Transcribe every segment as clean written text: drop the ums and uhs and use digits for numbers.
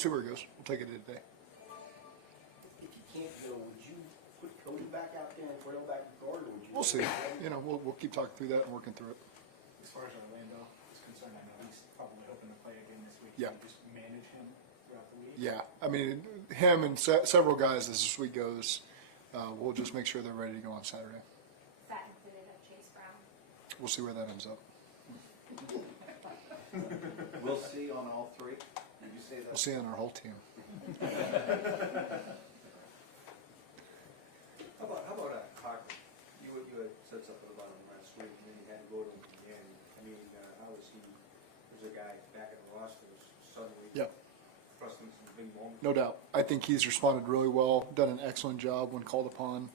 see where it goes. We'll take it today. If you can't go, would you put Cody back out there and Braille back in guard, or would you? We'll see. We'll keep talking through that and working through it. As far as Orlando is concerned, I know he's probably hoping to play again this week. Yeah. Can you just manage him throughout the week? Yeah, I mean, him and several guys as this week goes, we'll just make sure they're ready to go on Saturday. Is that included of Chase Brown? We'll see where that ends up. We'll see on all three. Did you say that? We'll see on our whole team. How about Cochran? You had said something about him last week, and then you had to go to him again. I mean, how is he? There's a guy back in the roster suddenly. Yep. Trusting some big moments. No doubt. I think he's responded really well, done an excellent job when called upon.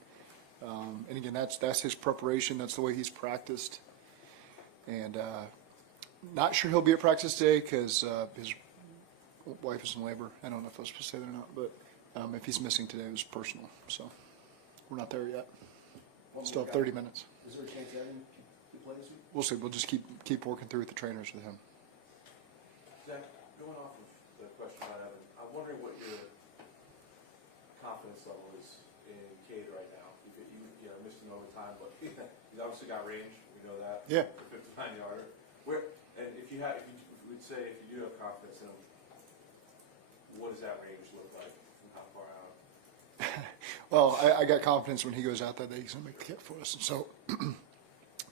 And again, that's his preparation. That's the way he's practiced. And not sure he'll be at practice today because his wife is in labor. I don't know if I was supposed to say that or not, but if he's missing today, it was personal. So we're not there yet. Still have 30 minutes. Is there a chance Evan can play this week? We'll see. We'll just keep working through with the trainers with him. Zach, going off of the question about Evan, I'm wondering what your confidence level is in Cade right now. You missed an overtime, but he's obviously got range. We know that. Yeah. The 59-yarder. And if you would say if you do have confidence in him, what does that range look like from how far out? Well, I got confidence when he goes out there that he's going to make the hit for us. And so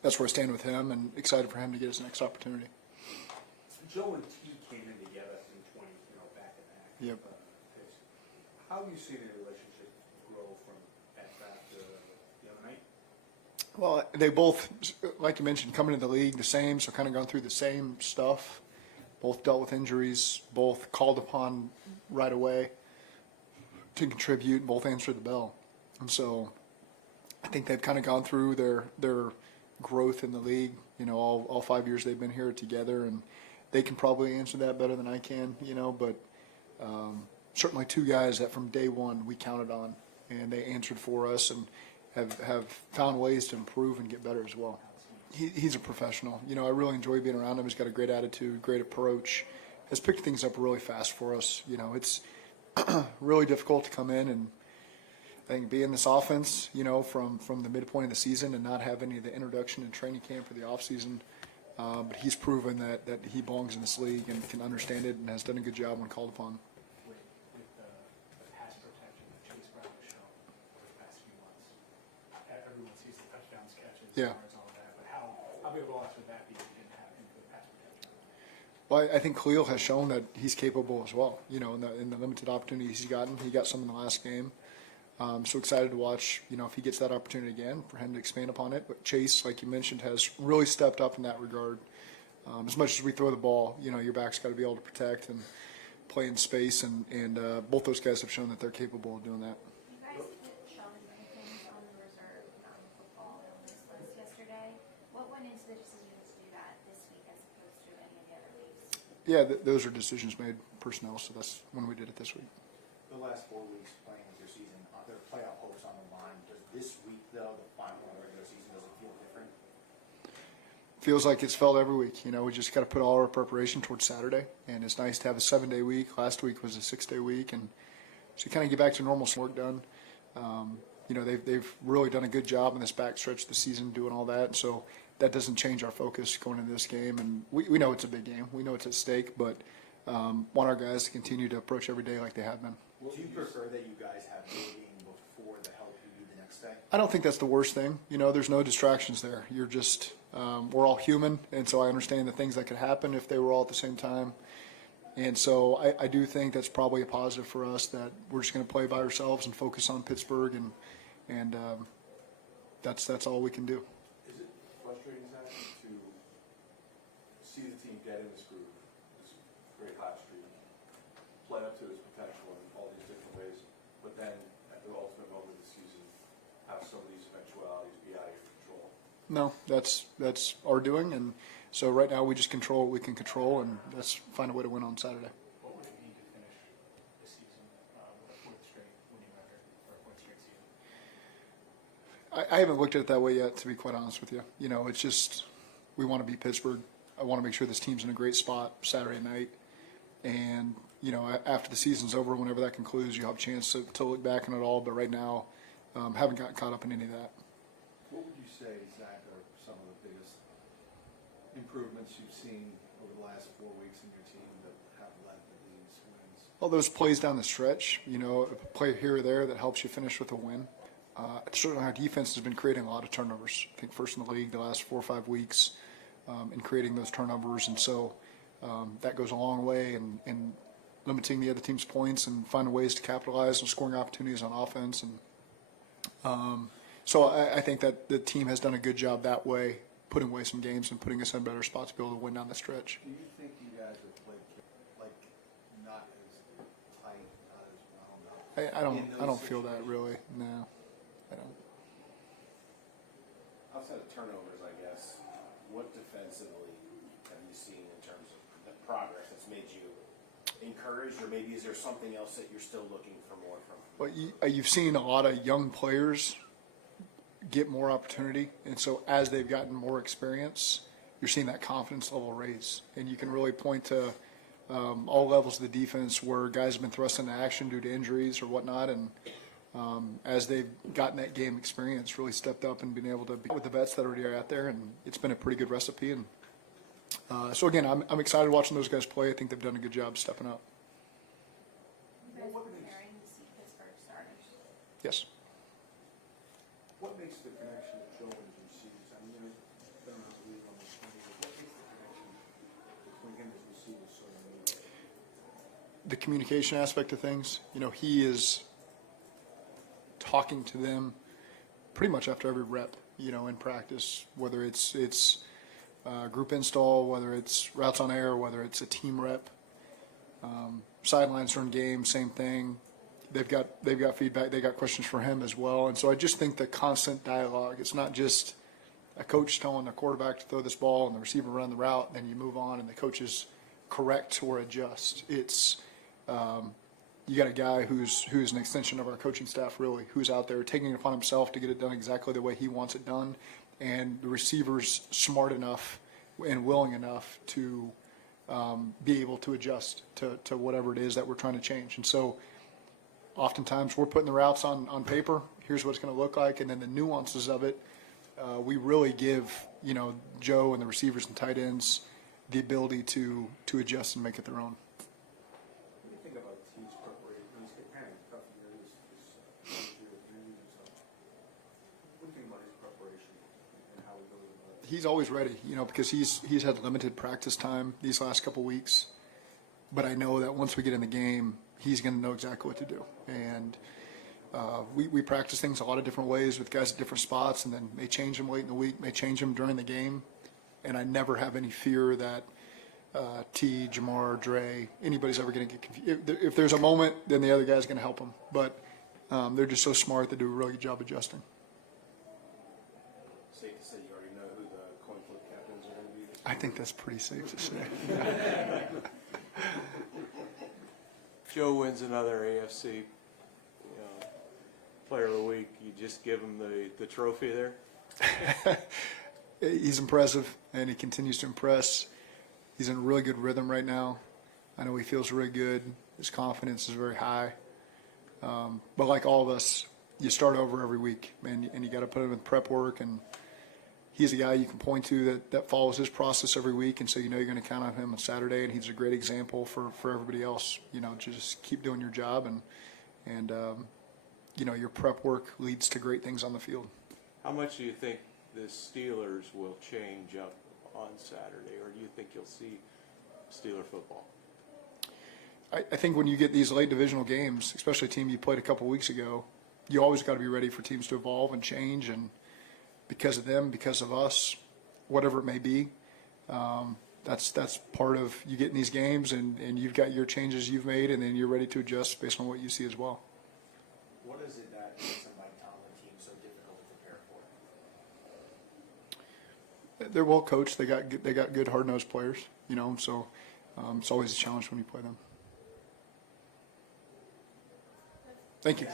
that's where I stand with him and excited for him to get his next opportunity. Joe and T came in together in 20, back to back. Yep. How do you see the relationship grow from that back to the other night? Well, they both, like you mentioned, coming into the league the same, so kind of gone through the same stuff. Both dealt with injuries, both called upon right away to contribute, both answered the bell. And so I think they've kind of gone through their growth in the league, all 5 years they've been here together, and they can probably answer that better than I can, but certainly two guys that from day one we counted on, and they answered for us and have found ways to improve and get better as well. He's a professional. I really enjoy being around him. He's got a great attitude, great approach, has picked things up really fast for us. It's really difficult to come in and I think be in this offense, from the midpoint of the season and not have any of the introduction and training camp for the offseason. But he's proven that he belongs in this league and can understand it and has done a good job when called upon. With the pass protection that Chase Brown has shown over the past few months. Everyone sees the touchdowns, catches, Yeah. yards, all that. But how big of a loss would that be if you didn't have him for the pass protection? Well, I think Khalil has shown that he's capable as well. In the limited opportunities he's gotten, he got some in the last game. So excited to watch, if he gets that opportunity again, for him to expand upon it. But Chase, like you mentioned, has really stepped up in that regard. As much as we throw the ball, your back's got to be able to protect and play in space, and both those guys have shown that they're capable of doing that. You guys put Sheldon Rankins on the reserve non-football illness list yesterday. What went into the decision to do that this week as opposed to any of the other weeks? Yeah, those are decisions made personnel, so that's when we did it this week. The last 4 weeks playing with your season, their playoff hopes on the line. Does this week, though, the final of the regular season, does it feel different? Feels like it's felt every week. We just got to put all our preparation towards Saturday, and it's nice to have a 7-day week. Last week was a 6-day week, and so kind of get back to normal work done. They've really done a good job in this backstretch of the season doing all that, and so that doesn't change our focus going into this game. And we know it's a big game. We know it's at stake, but want our guys to continue to approach every day like they have been. Do you prefer that you guys have your game before the help you need the next day? I don't think that's the worst thing. There's no distractions there. You're just, we're all human, and so I understand the things that could happen if they were all at the same time. And so I do think that's probably a positive for us, that we're just going to play by ourselves and focus on Pittsburgh, and that's all we can do. Is it frustrating, Zach, to see the team get in this groove, this great hot streak, play up to its potential in all these different ways, but then at the ultimate moment of the season, have some of these eventualities be out of your control? No, that's our doing, and so right now we just control what we can control, and let's find a way to win on Saturday. What would it mean to finish the season with a fourth straight winning record or a fourth straight season? I haven't looked at it that way yet, to be quite honest with you. It's just we want to beat Pittsburgh. I want to make sure this team's in a great spot Saturday night, and after the season's over, whenever that concludes, you'll have a chance to look back on it all. But right now, haven't gotten caught up in any of that. What would you say, Zach, are some of the biggest improvements you've seen over the last 4 weeks in your team that have led to these wins? All those plays down the stretch, a play here or there that helps you finish with a win. Certainly our defense has been creating a lot of turnovers. I think first in the league the last 4 or 5 weeks in creating those turnovers. And so that goes a long way in limiting the other team's points and finding ways to capitalize on scoring opportunities on offense. And so I think that the team has done a good job that way, putting away some games and putting us in better spots to be able to win down the stretch. Do you think you guys have played like not as tight, not as wound up? I don't feel that really. No, I don't. Outside of turnovers, I guess, what defensively have you seen in terms of the progress that's made you encouraged, or maybe is there something else that you're still looking for more from? Well, you've seen a lot of young players get more opportunity, and so as they've gotten more experience, you're seeing that confidence level raise, and you can really point to all levels of the defense where guys have been thrust into action due to injuries or whatnot, and as they've gotten that game experience, really stepped up and been able to be with the vets that already are out there, and it's been a pretty good recipe. And so again, I'm excited watching those guys play. I think they've done a good job stepping up. You guys preparing to see Pittsburgh starters? Yes. What makes the connection with Joe and receivers? I mean, I've been around the league almost 20 years. What makes the connection between him and receivers so unique? The communication aspect of things, he is talking to them pretty much after every rep, in practice, whether it's group install, whether it's routes on air, whether it's a team rep, sidelines during game, same thing. They've got feedback. They got questions for him as well. And so I just think the constant dialogue. It's not just a coach telling the quarterback to throw this ball and the receiver run the route, and then you move on and the coaches correct or adjust. It's you got a guy who's an extension of our coaching staff, really, who's out there taking it upon himself to get it done exactly the way he wants it done, and the receiver's smart enough and willing enough to be able to adjust to whatever it is that we're trying to change. And so oftentimes we're putting the routes on paper. Here's what it's going to look like, and then the nuances of it, we really give Joe and the receivers and tight ends the ability to adjust and make it their own. What do you think about T's preparation? He's kind of a tough year this year with injuries and stuff. What do you think about his preparation and how he goes about it? He's always ready, because he's had limited practice time these last couple weeks. But I know that once we get in the game, he's going to know exactly what to do. And we practice things a lot of different ways with guys at different spots, and then may change them late in the week, may change them during the game. And I never have any fear that T, Jamar, Dre, anybody's ever going to get confused. If there's a moment, then the other guy's going to help them. But they're just so smart, they do a really good job adjusting. Safe to say you already know who the coin flip captains are going to be? I think that's pretty safe to say. Joe wins another AFC Player of the Week. You just give him the trophy there? He's impressive, and he continues to impress. He's in a really good rhythm right now. I know he feels really good. His confidence is very high. But like all of us, you start over every week, and you got to put him in prep work. And he's a guy you can point to that follows his process every week, and so you're going to count on him on Saturday. And he's a great example for everybody else. Just keep doing your job, and your prep work leads to great things on the field. How much do you think the Steelers will change up on Saturday, or do you think you'll see Steeler football? I think when you get these late divisional games, especially a team you played a couple weeks ago, you always got to be ready for teams to evolve and change, and because of them, because of us, whatever it may be, that's part of you getting these games, and you've got your changes you've made, and then you're ready to adjust based on what you see as well. What is it that makes a Mike Tomlin team so difficult to prepare for? They're well coached. They got good hard-nosed players, so it's always a challenge when you play them. Thank you.